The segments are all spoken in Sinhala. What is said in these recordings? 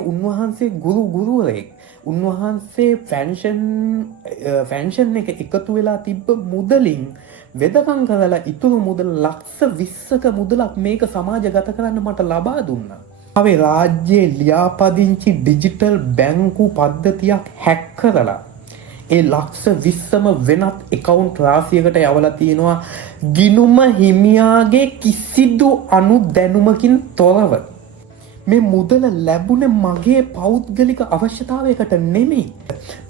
උන්වහන්සේ ගුරුවරයෙක්. උන්වහන්සේ ෆැන්ෂන් එක එකතු වෙලා තිබ්බ මුදලින් වෙදකම් කරලා ඉතුරු මුදල් ලක්ෂ 20ක මුදලක් මේක සමාජගත කරන්න මට ලබා දුන්නා. අපේ රාජ්‍යයේ ලියාපදිංචි ඩිජිටල් බැංකු පද්ධතියක් හැක් කරලා ඒ ලක්ෂ 20ම වෙනත් account රාශියකට යවලා තියෙනවා ගිනුම හිමියාගේ කිසිදු අනුදැනුමකින් තොරව. මේ මුදල ලැබුණේ මගේ පෞද්ගලික අවශ්‍යතාවයකට නෙමෙයි.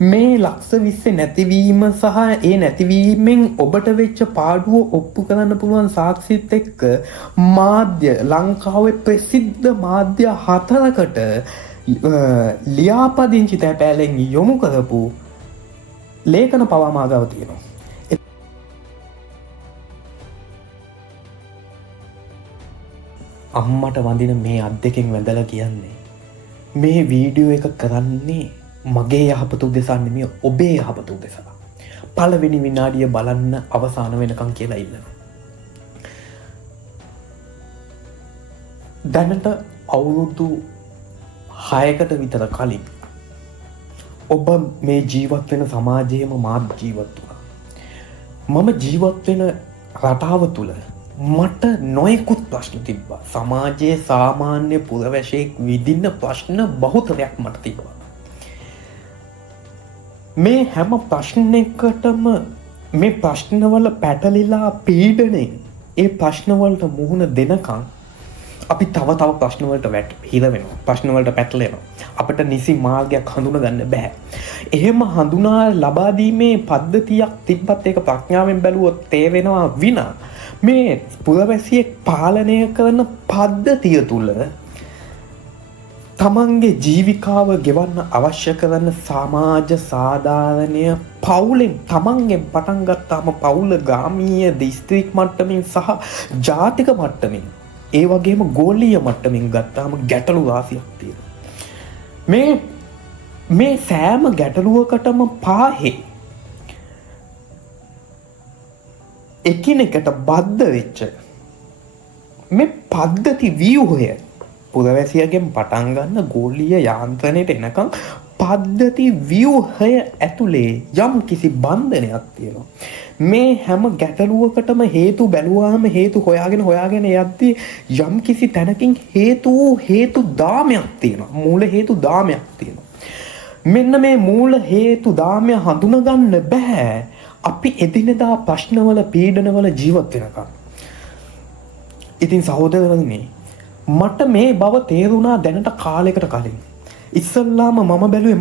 මේ ලක්ෂ 20 නැතිවීම සහ ඒ නැතිවීමෙන් ඔබට වෙච්ච පාඩුව ඔප්පු කරන්න පුළුවන් සාක්ෂිත් එක්ක මාධ්‍ය ලංකාවේ ප්‍රසිද්ධ මාධ්‍ය 4කට ලියාපදිංචි තැපෑලෙන් යොමු කරපු ලේඛන පවා මාගාව තියෙනවා. අම්මට වඳින මේ අත් දෙකෙන් වැඳලා කියන්නේ මේ වීඩියෝ එක කරන්නේ මගේ යහපත උදෙසා නෙමෙයි ඔබේ යහපත උදෙසා. පළවෙනි විනාඩිය බලන්න අවසාන වෙනකන් කියලා ඉල්ලනවා. දැනට අවුරුදු 6කට විතර කලින් ඔබ මේ ජීවත් වෙන සමාජයේම මාත් ජීවත් වුණා. මම ජීවත් වෙන රටාව තුල මට නොයෙකුත් ප්‍රශ්න තිබ්බා. සමාජයේ සාමාන්‍ය පුරවැසියෙක් විඳින ප්‍රශ්න බහුතරයක් මට තිබ්බා. මේ හැම ප්‍රශ්නයකටම මේ ප්‍රශ්නවල පැටලිලා පීඩණයෙන් ඒ ප්‍රශ්නවලට මුහුණ දෙනකන් අපි තව ප්‍රශ්නවලට හිර වෙනවා. ප්‍රශ්නවලට පැටලෙනවා. අපිට නිසි මාර්ගයක් හඳුනගන්න බෑ. එහෙම හඳුනා ලබා දීමේ පද්ධතියක් තිබ්බත් ඒක ප්‍රඥාවෙන් බැලුවොත් තේරෙනවා විනා මේ පුරවැසියෙක් පාලනය කරන පද්ධතිය තුල තමන්ගේ ජීවිකාව ගෙවන්න අවශ්‍ය කරන සමාජ සාධාරණය පවුලෙන් තමන්ගෙන් පටන් ගත්තාම පවුල ගාමීය දිස්ත්‍රික් මට්ටමින් සහ ජාතික මට්ටමින් ඒ වගේම ගෝලීය මට්ටමින් ගත්තාම ගැටලු රාශියක් තියෙනවා. මේ සෑම ගැටලුවකටම පාහේ එකිනෙකට බද්ධ වෙච්ච මේ පද්ධති ව්‍යුහය පුරවැසියගෙන් පටන් ගන්න ගෝලීය යාන්ත්‍රණයට එනකම් පද්ධති ව්‍යුහය ඇතුලේ යම් කිසි බන්ධනයක් තියෙනවා. මේ හැම ගැටලුවකටම හේතු බැලුවාම හේතු හොයාගෙන යද්දී යම් කිසි තැනකින් හේතු දාමයක් තියෙනවා. මූල හේතු දාමයක් තියෙනවා. මෙන්න මේ මූල හේතු දාමය හඳුනගන්න බෑ අපි එදිනෙදා ප්‍රශ්නවල පීඩනවල ජීවත් වෙනකම්. ඉතින් සහෝදරවරුනි මට මේ බව තේරුණා දැනට කාලයකට කලින්. ඉස්සල්ලාම මම බැලුවේ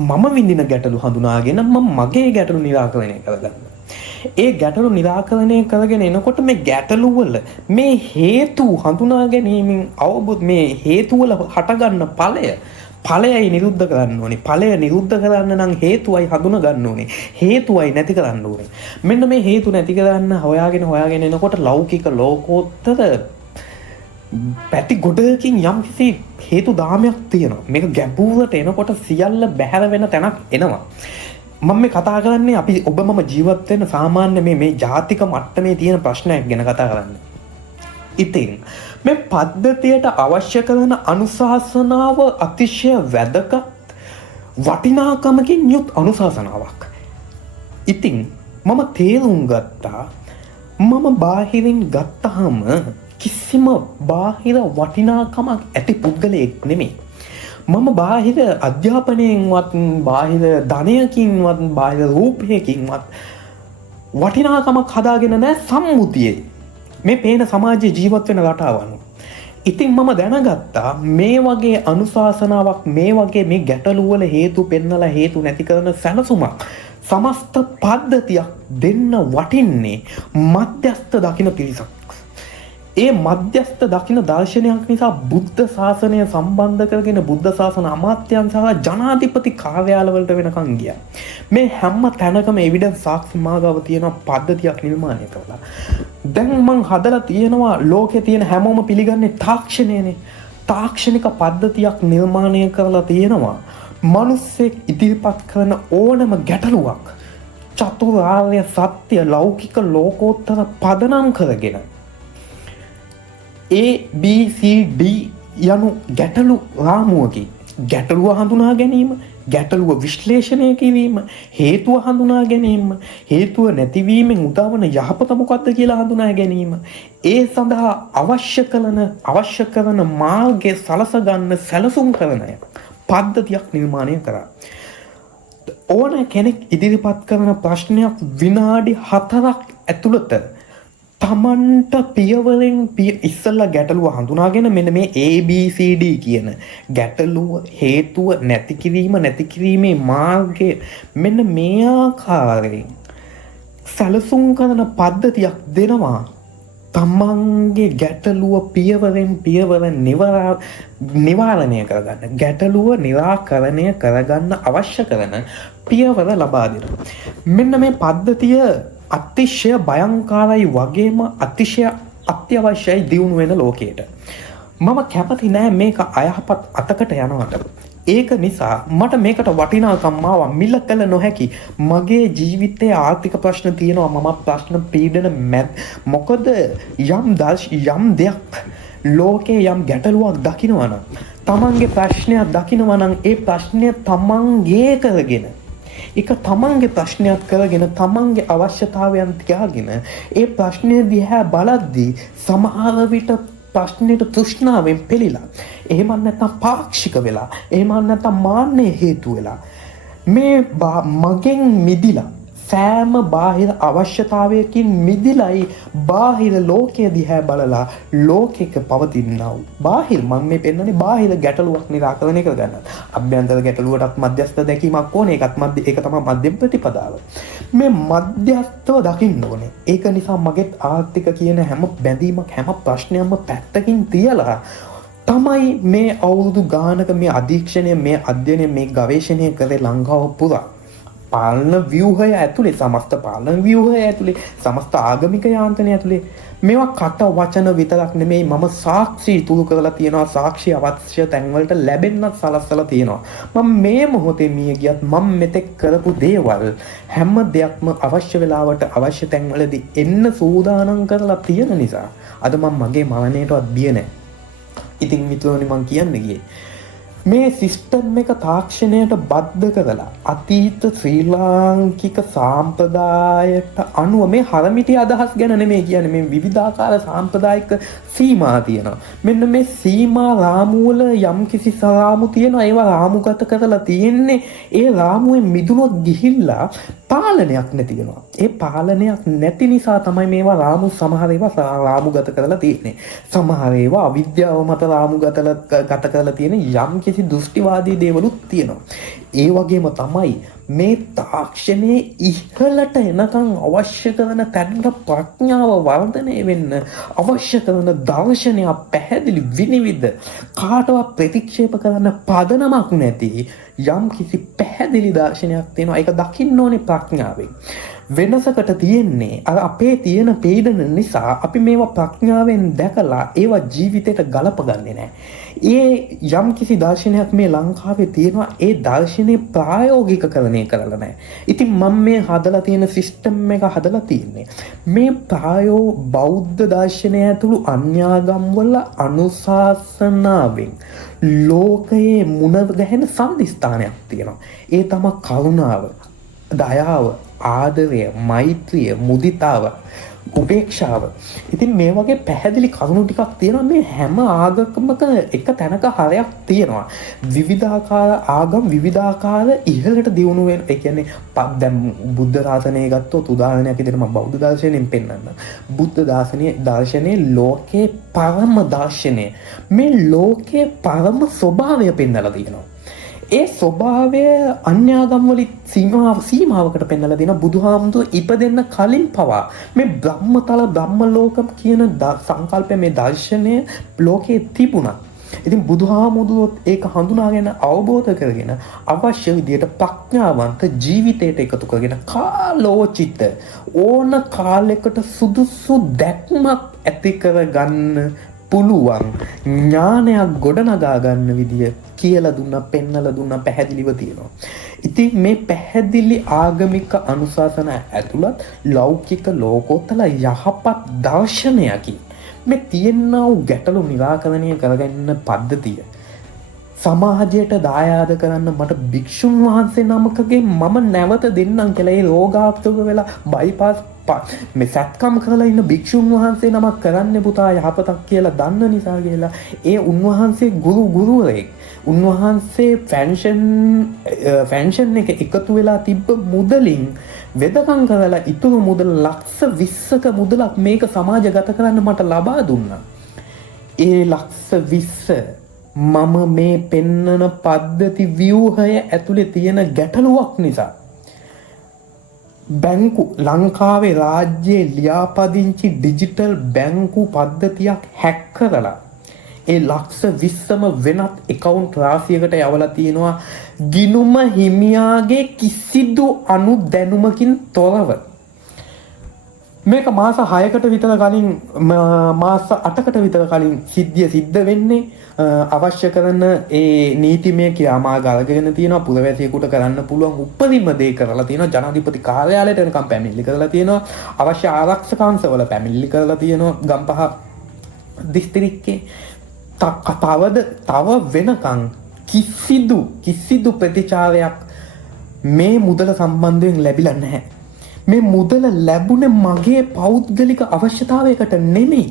මම විඳින ගැටලු හඳුනාගෙන මගේ ගැටලු නිරාකරණය කරගන්න. ඒ ගැටලු නිරාකරණය කරගෙන එනකොට මේ ගැටලු වල මේ හේතු හඳුනා ගැනීමෙන් අවබෝධ මේ හේතු වල හටගන්න ඵලයයි නිරුද්ධ කරන්න ඕනේ. ඵලය නිරුද්ධ කරන්න නම් හේතුවයි හඳුනා ගන්න ඕනේ. හේතුවයි නැති කරන්න ඕනේ. මෙන්න මේ හේතු නැති කරන්න හොයාගෙන එනකොට ලෞකික ලෝකෝත්තර පැති ගොඩකින් යම් කිසි හේතු දාමයක් තියෙනවා. මේක ගැඹුරට එනකොට සියල්ල බැහැර වෙන තැනක් එනවා. මම මේ කතා කරන්නේ අපි ඔබ මම ජීවත් වෙන සාමාන්‍ය මේ ජාතික මට්ටමේ තියෙන ප්‍රශ්නයක් ගැන කතා කරන්නේ. ඉතින් මේ පද්ධතියට අවශ්‍ය කරන අනුශාසනාව අතිශය වැදගත් වටිනාකමකින් යුත් අනුශාසනාවක්. ඉතින් මම තේරුම් ගත්තා මම බාහිරින් ගත්තාම කිසිම බාහිර වටිනාකමක් ඇති පුද්ගලයෙක් නෙමෙයි. මම බාහිර අධ්‍යාපනයෙන්වත් බාහිර ධනයකින්වත් බාහිර රූපයකින්වත් වටිනාකමක් හදාගෙන නැහැ සම්මුතියේ. මේ පේන සමාජයේ ජීවත් වෙන රටාවන්. ඉතින් මම දැනගත්තා මේ වගේ අනුශාසනාවක් මේ වගේ මේ ගැටලු වල හේතු පෙන්නලා හේතු නැති කරන සැලසුමක් සමස්ත පද්ධතියක් දෙන්න වටින්නේ මධ්‍යස්ථ දකින්න පිරිසක්. ඒ මධ්‍යස්ථ දකින්න දර්ශනයක් නිසා බුද්ධ ශාසනය සම්බන්ධ කරගෙන බුද්ධ ශාසන අමාත්‍යංශ සහ ජනාධිපති කාර්යාලවලට වෙනකන් ගියා. මේ හැම තැනකම එවිඩන්ස් සාක්ෂි මාගාව තියෙන පද්ධතියක් නිර්මාණය කරලා. දැන් මං හදලා තියෙනවා ලෝකේ තියෙන හැමෝම පිළිගන්නේ තාක්ෂණයනේ. තාක්ෂණික පද්ධතියක් නිර්මාණය කරලා තියෙනවා. මිනිස්සෙක් ඉදිරිපත් කරන ඕනම ගැටලුවක් චතුරාර්ය සත්‍ය ලෞකික ලෝකෝත්තර පදනම් කරගෙන ABCD යනු ගැටලු රාමුවකි. ගැටලුව හඳුනා ගැනීම, ගැටලුව විශ්ලේෂණය කිරීම, හේතුව හඳුනා ගැනීම, හේතුව නැතිවීමෙන් උදාවන යහපත මොකක්ද කියලා හඳුනා ගැනීම, ඒ සඳහා අවශ්‍ය කරන මාර්ගය සලසගන්න සැලසුම් කරන පද්ධතියක් නිර්මාණය කරා. ඕන කෙනෙක් ඉදිරිපත් කරන ප්‍රශ්නයක් විනාඩි 4ක් ඇතුළත තමන්ට පියවරෙන් ඉස්සල්ලා ගැටලුව හඳුනාගෙන මෙන්න මේ ABCD කියන ගැටලුව හේතුව නැතිකිරීමේ මාර්ගය මෙන්න මේ ආකාරයෙන් සැලසුම් කරන පද්ධතියක් දෙනවා. තමන්ගේ ගැටලුව පියවරෙන් පියවර නිවාරණය කරගන්න, ගැටලුව නිරාකරණය කරගන්න අවශ්‍ය කරන පියවර ලබා දෙනවා. මෙන්න මේ පද්ධතිය අතිශය භයංකාරයි වගේම අතිශය අත්‍යවශ්‍යයි දියුණු වෙන ලෝකයට. මම කැමති නෑ මේක අයහපත් අතකට යනවට. ඒක නිසා මට මේකට වටිනාකම් ආවා. මිල කළ නොහැකි මගේ ජීවිතයේ ආර්ථික ප්‍රශ්න තියෙනවා, මම ප්‍රශ්න පීඩන මොකද යම් දෙයක් ලෝකේ යම් ගැටලුවක් දකිනවනම්, තමන්ගේ ප්‍රශ්නයක් දකිනවනම් ඒ ප්‍රශ්නය තමන්ගේ කරගෙන, එක තමන්ගේ ප්‍රශ්නයක් කරගෙන තමන්ගේ අවශ්‍යතාවයන් තියාගෙන ඒ ප්‍රශ්නය දිහා බලද්දී සමහර විට ප්‍රශ්නයට තෘෂ්ණාවෙන් පෙළිලා, එහෙම නැත්නම් පාක්ෂික වෙලා, එහෙම නැත්නම් මාන්නය හේතු වෙලා මේ මගෙන් මිදිලා සෑම බාහිර අවශ්‍යතාවයකින් මිදිලයි බාහිර ලෝකය දිහා බලලා ලෝකෙක පවතිනා වූ බාහිර, මම මේ පෙන්වන්නේ බාහිර ගැටලුවක් නිරාකරණය කරගන්න. අභ්‍යන්තර ගැටලුවටත් මධ්‍යස්ථ දැකීමක් ඕනේ. ඒක තමයි මධ්‍යම ප්‍රතිපදාව. මේ මධ්‍යස්ථව දකින්න ඕනේ. ඒක නිසා මගෙත් ආර්ථික කියන හැම බැඳීමක්, හැම ප්‍රශ්නයක්ම පැත්තකින් තියලා තමයි මේ අවුරුදු ගානක මේ අධීක්ෂණය, මේ අධ්‍යයනය, මේ ගවේෂණය කරේ ලංකාව පුරා. පාලන ව්‍යුහය ඇතුලේ, සමස්ත පාලන ව්‍යුහය ඇතුලේ, සමස්ත ආගමික යාන්ත්‍රණය ඇතුලේ මේවා කට වචන විතරක් නෙමෙයි, මම සාක්ෂි ඉතුරු කරලා තියෙනවා. සාක්ෂි අවශ්‍ය තැන්වලට ලැබෙන්නත් සලස්සලා තියෙනවා. මම මේ මොහොතේ මිය ගියත් මම මෙතෙක් කරපු දේවල් හැම දෙයක්ම අවශ්‍ය වෙලාවට අවශ්‍ය තැන්වලදී එන්න සූදානම් කරලා තියෙන නිසා අද මම මගේ මරණයටවත් බිය නැහැ. ඉතින් මිතුරනි, මම කියන්නේ ගියේ මේ සිස්ටම් එක තාක්ෂණයට බද්ධ කරලා අතීත ශ්‍රී ලාංකික සාම්ප්‍රදායට අනුව, මේ හරමිටි අදහස් ගැන නෙමෙයි කියන්නේ, මේ විවිධාකාර සාම්ප්‍රදායික සීමා තියෙනවා. මෙන්න මේ සීමා රාමුවල යම් කිසි රාමු තියෙනවා. ඒවා රාමුගත කරලා තියෙන්නේ ඒ රාමුවෙන් මිදුනොත් ගිහිල්ලා පාලනයක් නැති වෙනවා. ඒ පාලනයක් නැති නිසා තමයි මේවා රාමු, සමහර ඒවා රාමුගත කරලා තියෙන්නේ. සමහර ඒවා අවිද්‍යාව මත රාමුගත කරලා තියෙන යම් කිසි දෘෂ්ටිවාදී දේවලුත් තියෙනවා. ඒ වගේම තමයි මේ තාක්ෂණයේ ඉහළට එනකන් අවශ්‍ය කරන තැනට ප්‍රඥාව වර්ධනය වෙන්න අවශ්‍ය කරන දර්ශනය පැහැදිලි විනිවිද කාටවත් ප්‍රතික්ෂේප කරන්න පදනමක් නැති යම් කිසි පැහැදිලි දර්ශනයක් තියෙනවා. ඒක දකින්න ඕනේ ප්‍රඥාවෙන්. වෙනසකට තියෙන්නේ අර අපේ තියෙන පීඩන නිසා අපි මේවා ප්‍රඥාවෙන් දැකලා ඒවා ජීවිතයට ගලපගන්නේ නැහැ. ඒ යම් කිසි දර්ශනයක් මේ ලංකාවේ තියෙනවා, ඒ දර්ශනය ප්‍රායෝගිකකරණය කරලා නැහැ. ඉතින් මම මේ හදලා තියෙන සිස්ටම් එක හදලා තියෙන්නේ මේ බෞද්ධ දර්ශනය ඇතුළු අන්‍යාගම්වල අනුශාසනාවෙන් ලෝකයේ මුණ ගැහෙන සම්දිස්ථානයක් තියෙනවා. ඒ තමයි කරුණාව, දයාව, ආදරය, මෛත්‍රිය, මුදිතාව, උපේක්ෂාව. ඉතින් මේ වගේ පැහැදිලි කරුණු ටිකක් තියෙනවා. මේ හැම ආගමක එක තැනක හරයක් තියෙනවා. විවිධාකාර ආගම් විවිධාකාර ඉහළට දියුණු වෙන, ඒ කියන්නේ දැන් බුද්ධ ශාසනය ගත්තොත් උදාහරණයක් විදිහට මම බෞද්ධ දර්ශනයෙන් පෙන්නන්න. බුද්ධ දර්ශනයේ ලෝකේ පරම දර්ශනය, මේ ලෝකේ පරම ස්වභාවය පෙන්නලා තියෙනවා. ඒ ස්වභාවය අන්‍යාගම්වලින් සීමාවකට පෙන්නලා දෙන බුදුහාමුදුරුවෝ ඉපදෙන්න කලින් පවා මේ බ්‍රහ්මතල බ්‍රහ්ම ලෝකම් කියන සංකල්පය, මේ දර්ශනය ලෝකේ තිබුණා. ඉතින් බුදුහාමුදුරුවෝත් ඒක හඳුනාගෙන අවබෝධ කරගෙන අවශ්‍ය විදියට ප්‍රඥාවන්ත ජීවිතයට එකතු කරගෙන කාලෝචිත ඕන කාලයකට සුදුසු දැක්මක් ඇති කරගන්න පුළුවන් ඥානයක් ගොඩනගා ගන්න විදිය කියලා දුන්නා, පෙන්නලා දුන්නා, පැහැදිලිව තියෙනවා. ඉතින් මේ පැහැදිලි ආගමික අනුශාසන ඇතුළත් ලෞකික ලෝකෝත්තර යහපත් දර්ශනයකින් මේ තියෙනා වූ ගැටලු නිරාකරණය කරගන්න පද්ධතිය සමාජයට දායාද කරන්න මට භික්ෂුන් වහන්සේ නමකගේ මම නැවත දෙන්නම් කියලා ඒ රෝගාක්තව වෙලා බයිපාස් මේ සැත්කම් කරලා ඉන්න භික්ෂුන් වහන්සේ නමක් කරන්න පුතා යහපතක් කියලා දන්න නිසා කියලා ඒ උන්වහන්සේ ගුරුවරයෙක් උන්වහන්සේ ෆැන්ෂන් එක එකතු වෙලා තිබ්බ මුදලින් වෙදකම් කරලා ඉතුරු මුදල් ලක්ෂ 20ක මුදලක් මේක සමාජගත කරන්න මට ලබා දුන්නා. ඒ ලක්ෂ 20 මම මේ පෙන්නන පද්ධති ව්‍යුහය ඇතුලේ තියෙන ගැටලුවක් නිසා බැංකු ලංකාවේ රාජ්‍යයේ ලියාපදිංචි ඩිජිටල් බැංකු පද්ධතියක් හැක් කරලා ඒ ලක්ෂ 20ම වෙනත් account රාශියකට යවලා තියෙනවා ගිනුම හිමියාගේ කිසිදු අනුදැනුමකින් තොරව. මේක මාස 6කට විතර කලින් මාස 8කට විතර කලින් සිද්ධ වෙන්නේ අවශ්‍ය කරන ඒ නීතිමය ක්‍රියාමාර්ග අරගෙන තියෙනවා පුරවැසියෙකුට කරන්න පුළුවන් උපරිම දේ කරලා තියෙනවා ජනාධිපති කාර්යාලයට එනකම් පැමිණිලි කරලා තියෙනවා අවශ්‍ය ආරක්ෂක අංශවල පැමිණිලි කරලා තියෙනවා ගම්පහ දිස්ත්‍රික්කේ තව වෙනකන් කිසිදු ප්‍රතිචාරයක් මේ මුදල සම්බන්ධයෙන් ලැබිලා නැහැ. මේ මුදල ලැබුණේ මගේ පෞද්ගලික අවශ්‍යතාවයකට නෙමෙයි.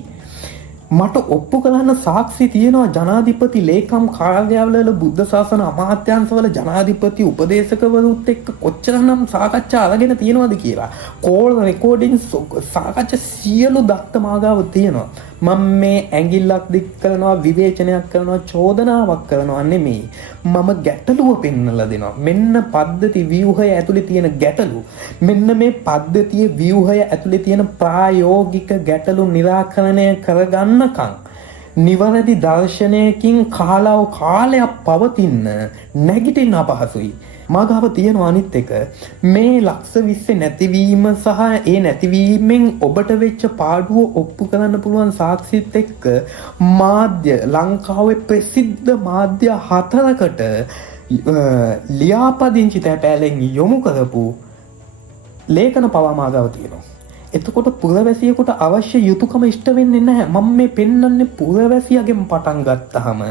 මට ඔප්පු කරන්න සාක්ෂි තියෙනවා ජනාධිපති ලේකම් කාර්යාලවල බුද්ධ ශාසන අමාත්‍යාංශවල ජනාධිපති උපදේශකවරුත් එක්ක කොච්චරනම් සාකච්ඡා අරගෙන තියෙනවද කියලා. කෝල් රෙකෝඩින් සාකච්ඡා සියලු දත්ත මාගාව තියෙනවා. මම මේ ඇඟිල්ලක් දික් කරනවා විවේචනයක් කරනවා චෝදනාවක් කරනවා නෙමෙයි. මම ගැටලුව පෙන්නලා දෙනවා. මෙන්න පද්ධති ව්‍යුහය ඇතුලේ තියෙන ගැටලු. මෙන්න මේ පද්ධතියේ ව්‍යුහය ඇතුලේ තියෙන ප්‍රායෝගික ගැටලු निराකරණය කරගන්නකම් නිවැරදි දර්ශනයකින් කාලයක් පවතින නැගිටින්න අපහසුයි. මාගාව තියෙන අනිත් එක මේ ලක්ෂ 20 නැතිවීම සහ ඒ නැතිවීමෙන් ඔබට වෙච්ච පාඩුව ඔප්පු කරන්න පුළුවන් සාක්ෂිත් එක්ක මාධ්‍ය ලංකාවේ ප්‍රසිද්ධ මාධ්‍ය 4කට ලියාපදිංචි තැපෑලෙන් යොමු කරපු ලේඛන පවා මාගාව තියෙනවා. එතකොට පුරවැසියෙකුට අවශ්‍ය යුතුයකම ඉෂ්ට වෙන්නේ නැහැ. මම මේ පෙන්වන්නේ පුරවැසියාගෙන් පටන් ගත්තාම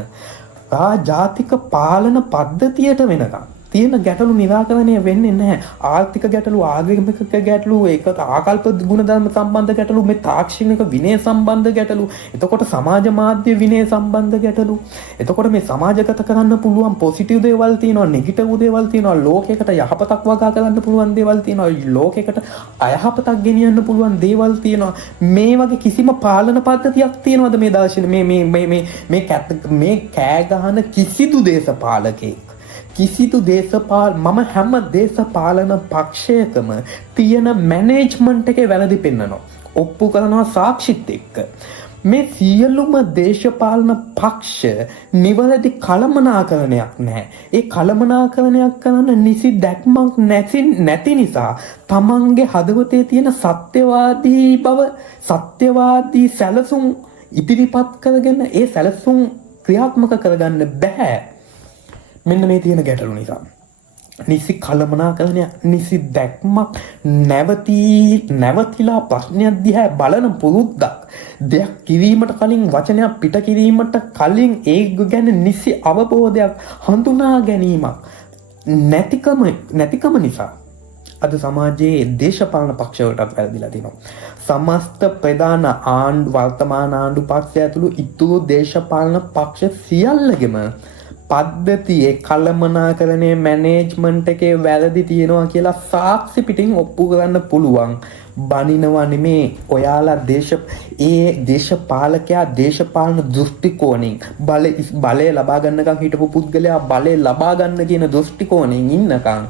ජාතික පාලන පද්ධතියට වෙනකම් තියෙන ගැටලු निराකරණය වෙන්නේ නැහැ. ආර්ථික ගැටලු, ආගමික ගැටලු, ඒක ආකල්ප ගුණධර්ම සම්බන්ධ ගැටලු, මේ තාක්ෂණික විනය සම්බන්ධ ගැටලු, එතකොට සමාජ මාධ්‍ය විනය සම්බන්ධ ගැටලු, එතකොට මේ සමාජගත කරන්න පුළුවන් පොසිටිව් දේවල් තියෙනවා, නෙගටිව් දේවල් තියෙනවා, ලෝකයකට යහපතක් වගා කරන්න පුළුවන් දේවල් තියෙනවා, ලෝකයකට අයහපතක් ගෙනියන්න පුළුවන් දේවල් තියෙනවා. මේ වගේ කිසිම පාලන පද්ධතියක් තියෙනවද මේ දර්ශන මේ කෑ ගහන කිසිදු දේශපාලකෙක් මම හැම දේශපාලන පක්ෂයකම තියෙන මැනේජ්මන්ට් එකේ වැරදි පෙන්නනවා. ඔප්පු කරනවා සාක්ෂිත් එක්ක. මේ සියලුම දේශපාලන පක්ෂ නිවැරදි කළමනාකරණයක් නැහැ. ඒ කළමනාකරණයක් කරන්න නිසි දැක්මක් නැති නිසා තමන්ගේ හදවතේ තියෙන සත්‍යවාදී සැලසුම් ඉදිරිපත් කරගෙන ඒ සැලසුම් ක්‍රියාත්මක කරගන්න බෑ. මෙන්න මේ තියෙන ගැටලු නිසා නිසි කළමනාකරණයක්, නිසි දැක්මක්, නැවතිලා ප්‍රශ්නයක් දිහා බලන පුරුද්දක්, දෙයක් කිරීමට කලින් වචනයක් පිට කිරීමට කලින් ඒක ගැන නිසි අවබෝධයක් හඳුනා ගැනීමක් නැතිකම නිසා අද සමාජයේ දේශපාලන පක්ෂවලටත් වැරදිලා තියෙනවා. සමස්ත ප්‍රධාන වර්තමාන ආණ්ඩු පක්ෂය ඇතුළු ඉතුරු දේශපාලන පක්ෂ සියල්ලගෙම පද්ධතියේ කළමනාකරණයේ මැනේජ්මන්ට් එකේ වැරදි තියෙනවා කියලා සාක්ෂි පිටින් ඔප්පු කරන්න පුළුවන්. බනිනවා නෙමේ ඔයාලා දේශපාලකයා දේශපාලන දෘෂ්ටි කෝණයෙන් බලය ලබා ගන්නකම් හිටපු පුද්ගලයා බලය ලබා ගන්න කියන දෘෂ්ටි කෝණයෙන් ඉන්නකම්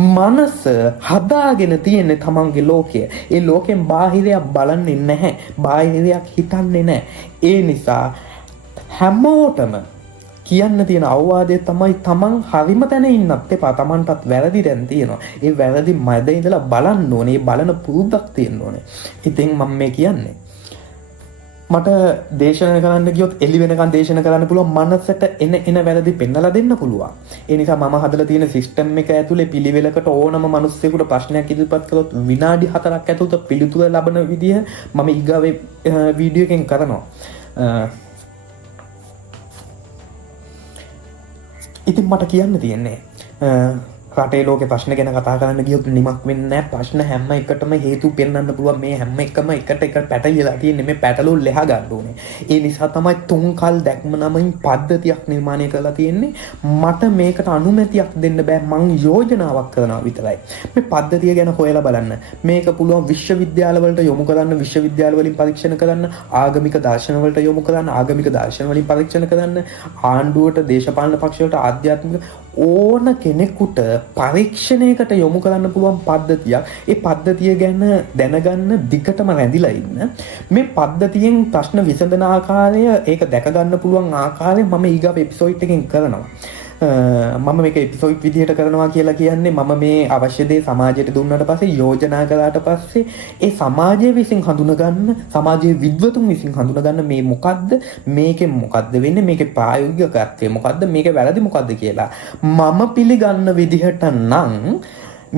මනස හදාගෙන තියෙන තමන්ගේ ලෝකය. ඒ ලෝකෙන් බාහිරයක් බලන්නේ නැහැ. බාහිරයක් හිතන්නේ නැහැ. ඒ නිසා හැමෝටම කියන්න තියෙන අවවාදය තමයි තමන් හරිම තැන ඉන්නත් එපා. තමන්ටත් වැරදි දැන් තියෙනවා. ඒ වැරදි මැද ඉඳලා බලන්න ඕනේ. ඒ බලන පුරුද්දක් තියෙන්න ඕනේ. ඉතින් මම මේ කියන්නේ මට දේශන කරන්න ගියොත් එළි වෙනකන් දේශන කරන්න පුළුවන් මනසට එන වැරදි පෙන්නලා දෙන්න පුළුවන්. ඒ නිසා මම හදලා තියෙන සිස්ටම් එක ඇතුලේ පිළිවෙලකට ඕනම මිනිස්සෙකුට ප්‍රශ්නයක් ඉදිරිපත් කළොත් විනාඩි 4ක් ඇතුළත පිළිතුර ලබන විදිහ මම ඊගාවේ වීඩියෝ එකෙන් කරනවා. ඉතින් මට කියන්න තියෙන්නේ රටේ ලෝකේ ප්‍රශ්න ගැන කතා කරන්න ගියොත් නිමක් වෙන්නේ නැහැ. ප්‍රශ්න හැම එකටම හේතු පෙන්වන්න පුළුවන්. මේ හැම එකම එකට පැටලිලා තියෙන්නේ. මේ පැටලුල් ලෙහ ගන්න ඕනේ. ඒ නිසා තමයි තුන්කල් දැක්ම නමින් පද්ධතියක් නිර්මාණය කරලා තියෙන්නේ. මට මේකට අනුමැතියක් දෙන්න බෑ. මං යෝජනාවක් කරනවා විතරයි. මේ පද්ධතිය ගැන හොයලා බලන්න. මේක පුළුවන් විශ්වවිද්‍යාල වලට යොමු කරන්න, විශ්වවිද්‍යාල වලින් පරීක්ෂණ කරන්න, ආගමික දර්ශන වලට යොමු කරන්න, ආගමික දර්ශන වලින් පරීක්ෂණ කරන්න, ආණ්ඩුවට, දේශපාලන පක්ෂ වලට, ආධ්‍යාත්මික ඕන කෙනෙකුට පරීක්ෂණයකට යොමු කරන්න පුළුවන් පද්ධතියක්. ඒ පද්ධතිය ගැන දැනගන්න, දිගටම රැඳිලා ඉන්න. මේ පද්ධතියෙන් ප්‍රශ්න විසඳන ආකාරය, ඒක දැක ගන්න පුළුවන් ආකාරය මම ඊගාව එපිසෝඩ් එකකින් කරනවා. මම මේක එපිසෝඩ් විදිහට කරනවා කියලා කියන්නේ මම මේ අවශ්‍ය දේ සමාජයට දුන්නාට පස්සේ, යෝජනා කළාට පස්සේ ඒ සමාජය විසින් හඳුනගන්න, සමාජයේ විද්වතුන් විසින් හඳුනගන්න මේ මොකද්ද, මේකෙන් මොකද්ද වෙන්නේ, මේකේ ප්‍රායෝගිකත්වය මොකද්ද, මේකේ වැරදි මොකද්ද කියලා මම පිළිගන්න විදිහට නම්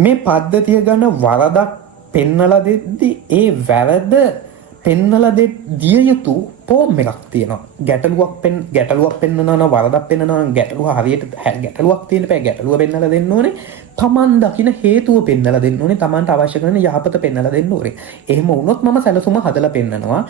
මේ පද්ධතිය ගැන වරදක් පෙන්නලා දෙද්දි ඒ වැරද පෙන්නලා දිය යුතු ෆෝම් එකක් තියෙනවා. ගැටලුවක් පෙන්නනවා නම්, වරදක් පෙන්නනවා නම්, ගැටලුව හරියට ගැටලුවක් තියෙන බෑ. ගැටලුව පෙන්නලා දෙන්න ඕනේ. තමන් දකින හේතුව පෙන්නලා දෙන්න ඕනේ. තමන්ට අවශ්‍ය කරන යහපත පෙන්නලා දෙන්න ඕනේ. එහෙම වුණොත් මම සැලසුම හදලා පෙන්නනවා.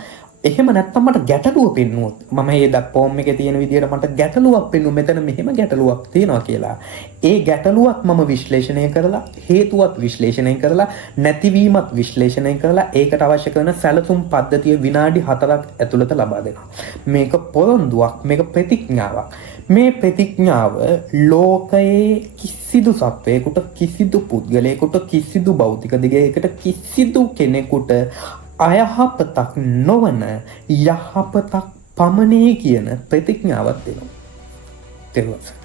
එහෙම නැත්නම් මට ගැටලුව පෙන්නුවොත්, මම මේ ෆෝම් එකේ තියෙන විදිහට මට ගැටලුවක් පෙන්නුව, මෙතන මෙහෙම ගැටලුවක් තියෙනවා කියලා. ඒ ගැටලුවත් මම විශ්ලේෂණය කරලා, හේතුවත් විශ්ලේෂණය කරලා, නැතිවීමත් විශ්ලේෂණය කරලා, ඒකට අවශ්‍ය කරන සැලසුම් පද්ධතිය විනාඩි 4ක් ඇතුළත ලබා දෙනවා. මේක පොරොන්දුවක්, මේක ප්‍රතිඥාවක්. මේ ප්‍රතිඥාව ලෝකයේ කිසිදු සත්වයකට, කිසිදු පුද්ගලයෙකුට, කිසිදු භෞතික දෙයකට, කිසිදු කෙනෙකුට අයහපතක් නොවන යහපතක් පමණේ කියන ප්‍රතිඥාවක් දෙනවා.